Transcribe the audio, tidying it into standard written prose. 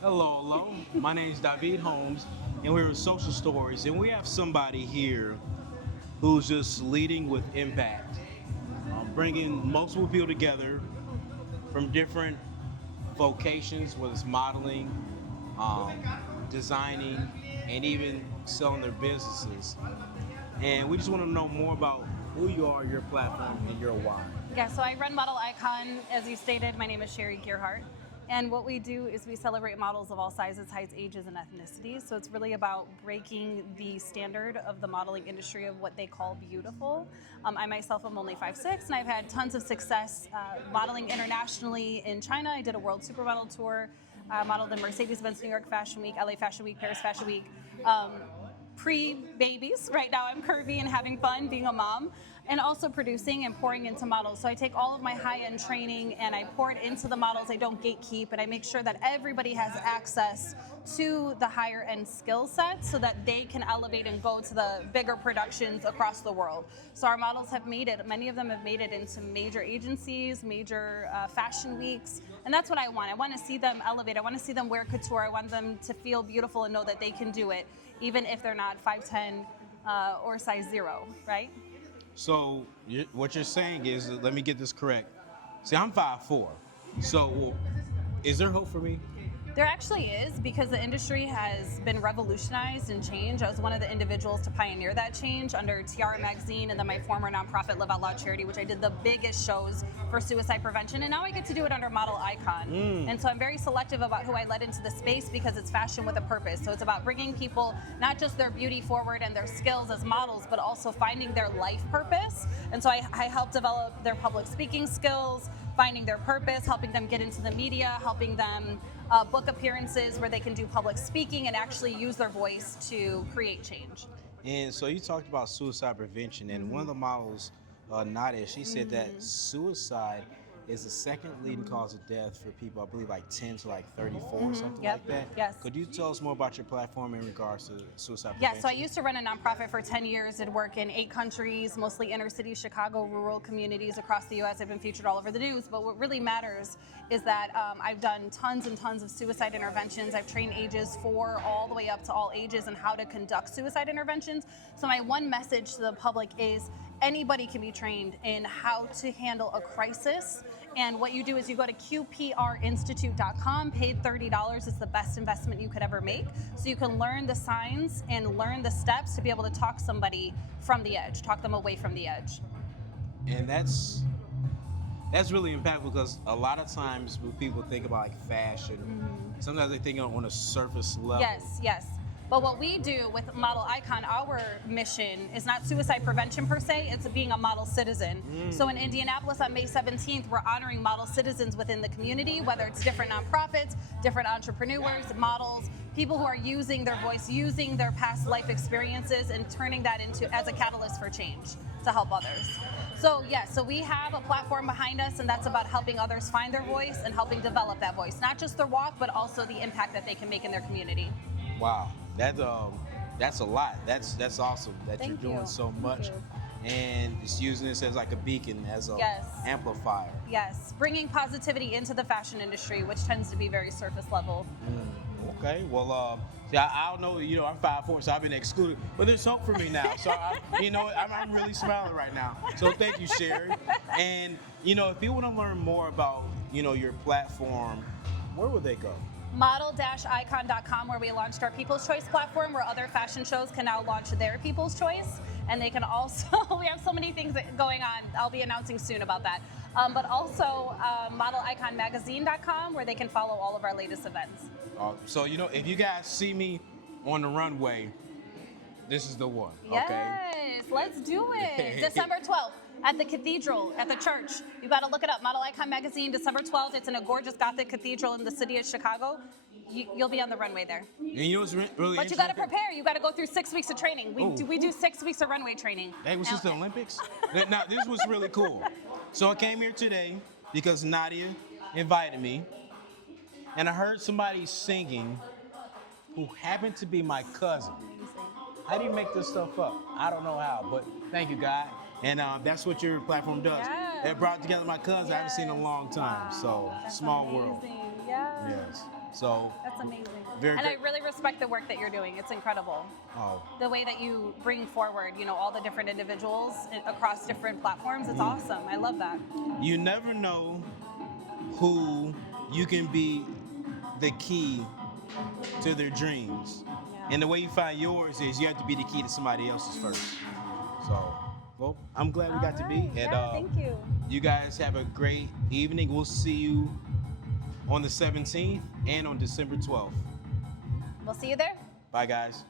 Hello, hello. My name is David Holmes, and we're in Social Stories, and we have somebody here who's just leading with impact, bringing multiple people together from different vocations, whether it's modeling, um, designing, and even selling their businesses. And we just want to know more about who you are, your platform, and your why. Yeah, so I run Model Icon. As you stated, my name is Sherrie Gearhart. And what we do is we celebrate models of all sizes, heights, ages, and ethnicities. So it's really about breaking the standard of the modeling industry of what they call beautiful. I myself am only 5'6", and I've had tons of success modeling internationally in China. I did a world supermodel tour, modeled in Mercedes-Benz New York Fashion Week, LA Fashion Week, Paris Fashion Week. Pre-babies. Right now I'm curvy and having fun being a mom, and also producing and pouring into models. So I take all of my high-end training and I pour it into the models. I don't gatekeep, and I make sure that everybody has access to the higher end skill sets so that they can elevate and go to the bigger productions across the world. So our models have made it, many of them have made it into major agencies, major fashion weeks, and that's what I want. I want to see them elevate. I want to see them wear couture. I want them to feel beautiful and know that they can do it, even if they're not 5'10" or size 0, right? So what you're saying is, let me get this correct. See, I'm 5'4". So is there hope for me? There actually is, because the industry has been revolutionized and changed. I was one of the individuals to pioneer that change under Tiara Magazine and then my former nonprofit Live Out Loud charity, which I did the biggest shows for suicide prevention. And now I get to do it under Model Icon. And so I'm very selective about who I let into the space because it's fashion with a purpose. So it's about bringing people not just their beauty forward and their skills as models, but also finding their life purpose. And so I help develop their public speaking skills, finding their purpose, helping them get into the media, helping them book appearances where they can do public speaking and actually use their voice to create change. And so you talked about suicide prevention, and one of the models, Nadia, she said that suicide is the second leading cause of death for people, I believe, like 10 to like 34 or something Yep. like that. Yes. Could you tell us more about your platform in regards to suicide Yeah, prevention? so I used to run a nonprofit for 10 years, did work in 8 countries, mostly inner city Chicago, rural communities across the US. I've been featured all over the news, but what really matters is that I've done tons and tons of suicide interventions. I've trained ages 4 all the way up to all ages on how to conduct suicide interventions. So my one message to the public is anybody can be trained in how to handle a crisis. And what you do is you go to qprinstitute.com, paid $30. It's the best investment you could ever make. So you can learn the signs and learn the steps to be able to talk somebody from the edge, talk them away from the edge. And that's really impactful, because a lot of times when people think about like fashion, sometimes they think on a surface level. Yes, yes. But what we do with Model Icon, our mission is not suicide prevention per se, it's being a model citizen. So in Indianapolis on May 17th, we're honoring model citizens within the community, whether it's different nonprofits, different entrepreneurs, models, people who are using their voice, using their past life experiences and turning that into as a catalyst for change to help others. So yes, so we have a platform behind us, and that's about helping others find their voice and helping develop that voice, not just their walk, but also the impact that they can make in their community. Wow, that's a lot. That's awesome that Thank you're doing you. so Thank much, you. and just using this as like a beacon, as a Yes. amplifier. Yes, bringing positivity into the fashion industry, which tends to be very surface level. Okay, well, see, I don't know, I'm 5'4", so I've been excluded, but there's hope for me now. So, I'm really smiling right now. So thank you, Sherrie. And, if you want to learn more about, your platform, where would they go? Model-icon.com, where we launched our People's Choice platform, where other fashion shows can now launch their People's Choice. And they can also, we have so many things going on. I'll be announcing soon about that. But also modeliconmagazine.com, where they can follow all of our latest events. So, if you guys see me on the runway, this is the one, okay? Yes, let's do it. December 12th at the cathedral, at the church. You got to look it up. Model Icon Magazine, December 12th. It's in a gorgeous Gothic cathedral in the city of Chicago. You'll be on the runway there. And what's really But you got to prepare. You got to go through 6 weeks of training. We do 6 weeks of runway training. Hey, was this the Olympics? Now, this was really cool. So I came here today because Nadia invited me, and I heard somebody singing who happened to be my cousin. How do you make this stuff up? I don't know how, but thank you, God. And that's what your platform does. Yes. It brought together my cousin I haven't seen in a long time. So, That's small world. amazing. Yes. Yes. So That's amazing. Very And I great. really respect the work that you're doing. It's incredible. oh, The way that you bring forward, all the different individuals across different platforms. It's awesome. I love that. you never know who you can be the key to their dreams. Yeah. And the way you find yours is you have to be the key to somebody else's first. So, well, I'm glad we got to be. All right. And Yeah, thank you. you guys have a great evening. We'll see you on the 17th and on December 12th. We'll see you there. Bye, guys.